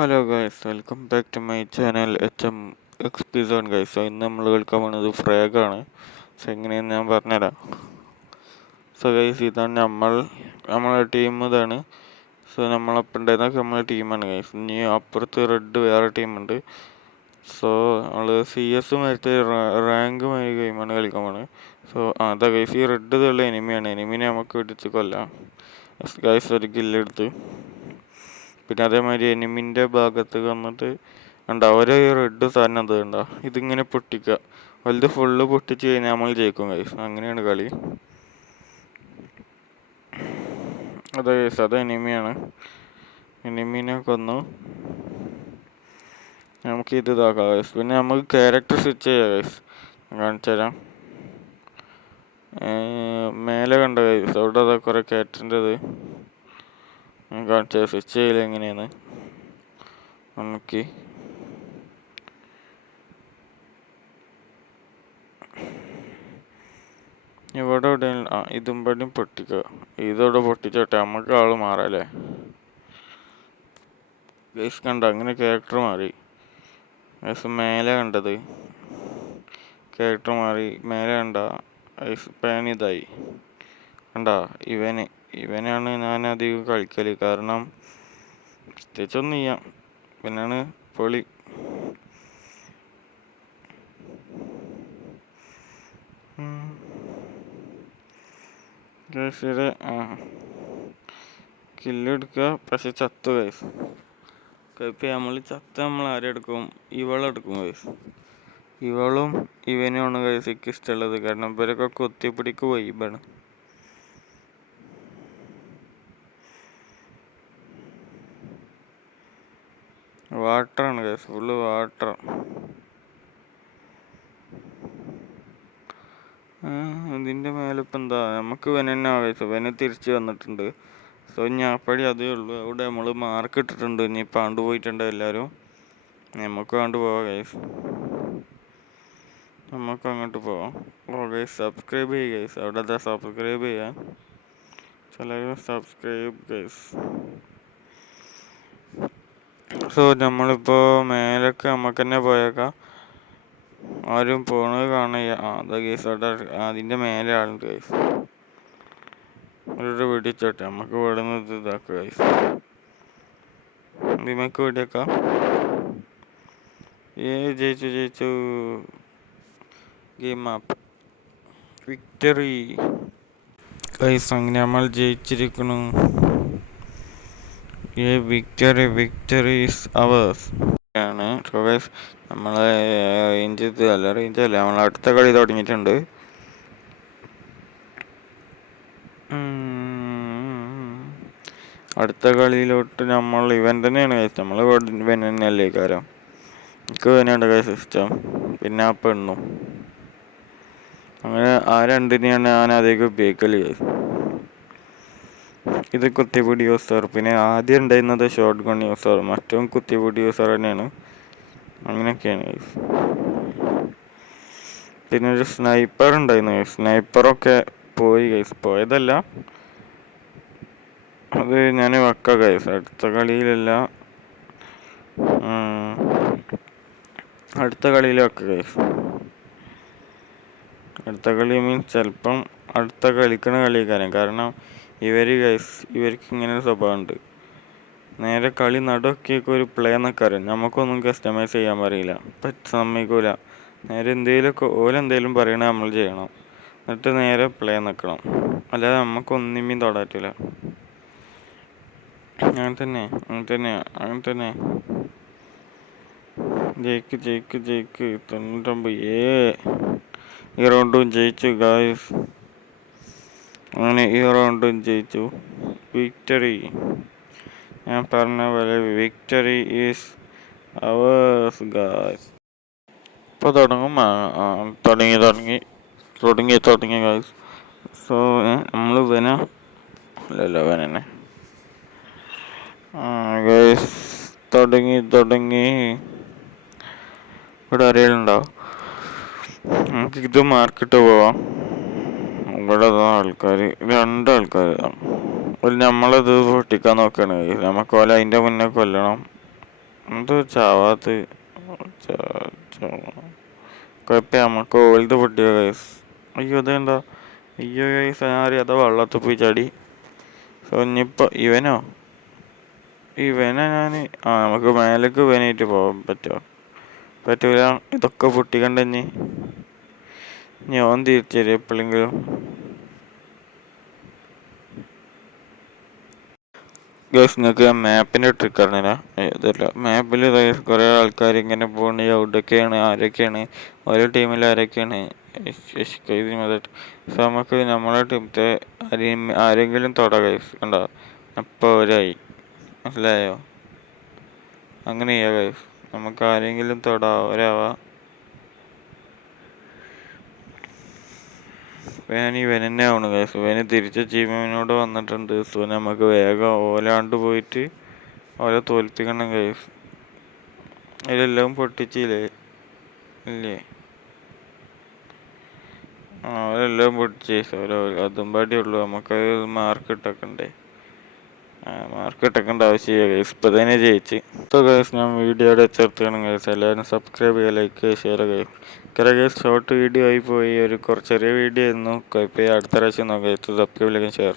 Hello guys, welcome back to my channel HM Zone guys. So ഇന്ന് നമ്മൾ കളിക്കാൻ പോകുന്നത് ഫ്രാഗാണ്. സോ എങ്ങനെയെന്ന് ഞാൻ പറഞ്ഞുതരാം. സോ ഗൈസ്, ഇതാണ് നമ്മളെ ടീം ഇതാണ്. സോ നമ്മളപ്പം ഉണ്ടായിരുന്നൊക്കെ നമ്മളെ ടീമാണ് ഗൈസ്. ഇനി അപ്പുറത്ത് റെഡ് വേറെ ടീമുണ്ട്. സോ നമ്മൾ CS മറ്റേ റാങ്ക് മാതിരി ഗെയിമാണ് കളിക്കാൻ പോകുന്നത്. സോ അതാ ഗൈസ്, ഈ റെഡ് ഉള്ള എനിമിയാണ്. എനിമിനെ നമുക്ക് ഇടിച്ച് കൊല്ലാം. ഗൈസ് ഒരു കില്ലെടുത്ത്. പിന്നെ അതേമാതിരി എനിമിൻ്റെ ഭാഗത്ത് വന്നിട്ട് ഉണ്ടാ ഒരേ റെഡ് സാധനം അത് ഉണ്ടാ ഇതിങ്ങനെ പൊട്ടിക്കുക. വലുത് ഫുള്ള് പൊട്ടിച്ച് കഴിഞ്ഞാൽ നമ്മൾ ജയിക്കും ഗൈസ്. അങ്ങനെയാണ് കളി. അതെ ഗൈസ്, അത് എനിമിയാണ്. എനിമീനെ കൊന്നു നമുക്ക് ഇത് ഇതാക്കാം ഗൈസ്. പിന്നെ നമുക്ക് ക്യാരക്ടർ സ്വിച്ച് ചെയ്യാം ഗൈസ്. കാണിച്ചു തരാം. മേലെ കണ്ട ഗൈസ്, അവിടെ അതാ കുറേ ക്യാരക്ടറിൻ്റെത് കാണിച്ചു സ്വിച്ച് ചെയ്യൽ എങ്ങനെയാണ് നമുക്ക്. ഇവിടെ എവിടെ ഇതും പടിയും പൊട്ടിക്കുക. ഇതോടെ പൊട്ടിച്ചോട്ടെ, നമുക്ക് ആള് മാറാല്ലേ ഗൈസ്. കണ്ട അങ്ങനെ ക്യാരക്ടർ മാറി ഗൈസ്. മേലെ കണ്ടത് ക്യാരക്ടർ മാറി. മേലെ കണ്ട ഗൈസ് പാൻ ഇതായി കണ്ട. ഇവനാണ് ഞാൻ അധികം കളിക്കല്. കാരണം പ്രത്യേകിച്ചൊന്നും ചെയ്യാം. ഇവനാണ് പൊളി. ഗൈസ് കില്ലെടുക്കുക. പക്ഷെ ചത്തു ഗൈസ്. ഇപ്പം നമ്മൾ നമ്മൾ ആരെടുക്കും? ഇവളെടുക്കും ഗൈസ്. ഇവളും ഇവനുമാണ് ഗൈസ് എനിക്ക് ഇഷ്ടമുള്ളത്. കാരണം ഇവരൊക്കെ കൊത്തിപ്പിടിക്ക് വൈബാണ്. വാട്ടറാണ് ഗൈസ്, ഫുള്ള് വാട്ടർ. ഇതിൻ്റെ മേലെ ഇപ്പം എന്താ നമുക്ക് ഇവൻ തന്നെ ഗൈസ്. ഇവന് തിരിച്ച് വന്നിട്ടുണ്ട്. സോ ഞാപ്പടി അതേ ഉള്ളൂ. അവിടെ നമ്മൾ മാർക്ക് ഇട്ടിട്ടുണ്ട്. ഇനി പാണ്ട് പോയിട്ടുണ്ട് എല്ലാവരും. നമുക്ക് കണ്ട് പോവാം ഗൈസ്. നമുക്ക് അങ്ങോട്ട് പോവാം. ഗൈസ് സബ്സ്ക്രൈബ് ചെയ്യുക ഗൈസ്. അവിടെ എന്താ സബ്സ്ക്രൈബ് ചെയ്യാൻ ചിലർ സബ്സ്ക്രൈബ് ഗൈസ്. സോ നമ്മളിപ്പോൾ മേലൊക്കെ നമുക്ക് തന്നെ പോയേക്കാം. ആരും പോണത് കാണുക. അതാ ഗൈസ്, അവിടെ അതിൻ്റെ മേലെ ആളുണ്ട് ഗൈസ്. അവരുടെ വെടിച്ചോട്ടെ, നമുക്ക് വിടുന്നത് ഇതാക്കുക ഗൈസ്. നമുക്ക് വെടിയേക്കാം. ജയിച്ചു. Game app victory guys. അങ്ങനെ നമ്മൾ ജയിച്ചിരിക്കുന്നു. വിക്ടറി ഈസ് അവേഴ്സ് ആണ്. സോ ഗൈസ്, നമ്മളെ റേഞ്ച് അല്ല നമ്മൾ അടുത്ത കളി തുടങ്ങിയിട്ടുണ്ട്. അടുത്ത കളിയിലോട്ട് നമ്മൾ ഇവൻ തന്നെയാണ് ഗൈസ്. നമ്മൾ ഇവൻ തന്നെയല്ലേ കാര്യം. എനിക്ക് ഇവനുണ്ട് ഗൈസ് ഇഷ്ടം. പിന്നെ ആ പെണ്ണും. അങ്ങനെ ആ രണ്ടിനെയാണ് ഞാൻ അധികം ഉപയോഗിക്കല് ഗൈസ്. ഇത് കുത്തിപ്പിടി യൂസർ. പിന്നെ ആദ്യം ഉണ്ടായിരുന്നത് ഷോർട്ട് ഗൺ യൂസർ. മറ്റും കുത്തിപ്പിടി യൂസർ തന്നെയാണ്. അങ്ങനെയൊക്കെയാണ് ഗൈസ്. പിന്നെ ഒരു സ്നൈപ്പർ ഉണ്ടായിരുന്നു ഗൈസ്. സ്നൈപ്പറൊക്കെ പോയി ഗൈസ്. പോയതല്ല, അത് ഞാൻ വെക്കാം ഗൈസ്. അടുത്ത കളിയിലല്ല, അടുത്ത കളിയിൽ വെക്കാം ഗൈസ്. അടുത്ത കളി മീൻസ് ചിലപ്പം അടുത്ത കളിക്കണ കളിക്കാരൻ. കാരണം ഇവർക്ക് ഇങ്ങനെ ഒരു സ്വഭാവമുണ്ട്. നേരെ കളി നടുക്കിയൊക്കെ ഒരു പ്ലേ എന്നൊക്കെ അറിയാം. നമുക്കൊന്നും കസ്റ്റമൈസ് ചെയ്യാൻ പറയില്ല. സമ്മതിക്കൂല. നേരെ ഓലെന്തേലും പറയണ നമ്മൾ ചെയ്യണം. എന്നിട്ട് നേരെ പ്ലേ നിൽക്കണം. അല്ലാതെ നമുക്കൊന്നിമേയും തൊടാൻ പറ്റില്ല. അങ്ങനെ തന്നെ. ജയിക്ക് 99. ഈ റൗണ്ടും ജയിച്ചു ഗായ്സ്. അങ്ങനെ ഈ റൗണ്ടും ജയിച്ചു. വിക്ടറി. ഞാൻ പറഞ്ഞ പോലെ വിക്ടറി ഈസ് അവേഴ്സ് ഗായ്സ്. ഇപ്പോൾ തുടങ്ങും. തുടങ്ങി ഗായ്സ്. സോ നമ്മൾ അല്ലല്ലോ ഇവനെ ഗായ്സ്. തുടങ്ങി. ഇവിടെ അറിയലുണ്ടോ? നമുക്ക് ഇത് മാർക്കിട്ട് പോവാം. ഇവിടെ ആൾക്കാർ 2 ആൾക്കാർ നമ്മളത് പൊട്ടിക്കാൻ നോക്കുകയാണ്. നമുക്ക് പോലെ അതിൻ്റെ മുന്നേ കൊല്ലണം. എന്തോ ചാവാത്ത കുഴപ്പം നമുക്ക് ഓൾത് പൊട്ടിയോ ഗൈസ്. അയ്യോ അതെന്താ, അയ്യോ ഗൈസ് ആര് അതാ വെള്ളത്തിൽ പോയി ചാടി. സോ ഇനിയിപ്പോൾ ഇവനെ ഞാൻ നമുക്ക് മേലേക്ക് ഇവനായിട്ട് പോകാൻ പറ്റുമോ? പറ്റൂല. ഇതൊക്കെ പൊട്ടിക്കണ്ടെന്ന് ഞാൻ തിരിച്ചു എപ്പോഴെങ്കിലും. ഗൈസ് നിങ്ങൾക്ക് ഞാൻ മാപ്പിൻ്റെ ട്രിക്ക് അറിഞ്ഞില്ല. ഇതല്ല മാപ്പിൽ കുറേ ആൾക്കാർ ഇങ്ങനെ പോകണ എവിടെയൊക്കെയാണ് ആരൊക്കെയാണ് ഓരോ ടീമിൽ ആരൊക്കെയാണ്. സോ നമുക്ക് നമ്മളെ ടീമത്തെ ആരെങ്കിലും തൊടാം ഗൈസ്. കണ്ടോ അപ്പോൾ അവരായി, മനസ്സിലായോ? അങ്ങനെ ചെയ്യാം ഗൈസ്. നമുക്ക് ആരെങ്കിലും തൊടാം ഒരാവാം. ഇവൻ തന്നെ ആവണം ഗൈസ്. ഇവന് തിരിച്ച ടീമിനോട് വന്നിട്ടുണ്ട്. സോ നമുക്ക് വേഗം ഓലാണ്ട് പോയിട്ട് ഓലെ തോൽപ്പിക്കണം ഗൈസ്. അതിലെല്ലാം പൊട്ടിച്ചില്ലേ? ഇല്ലേ? അവരെല്ലാം പൊട്ടിച്ച് അതും പാടിയുള്ളൂ. നമുക്കത് മാർക്ക് ഇട്ടേക്കണ്ടേ? മാർക്ക് ഇട്ടേക്കേണ്ട ആവശ്യമില്ല ഗൈസ്. ഇപ്പം തന്നെ ജയിച്ച്. ഇപ്പോൾ ഗൈസ് ഞാൻ വീഡിയോയുടെ ചേർത്തുകയാണ് ഗൈസ്. എല്ലാവരും സബ്സ്ക്രൈബ് ചെയ്യുക, ലൈക്ക് ചെയ്യുക, ഷെയർ ചെയ്യുക ഗൈസ്. ഷോർട്ട് വീഡിയോ ആയി പോയി, കുറച്ച് ചെറിയ വീഡിയോ ആയിരുന്നു. കുഴപ്പമില്ല, അടുത്ത പ്രാവശ്യം നോക്കാം. Subscribe like share.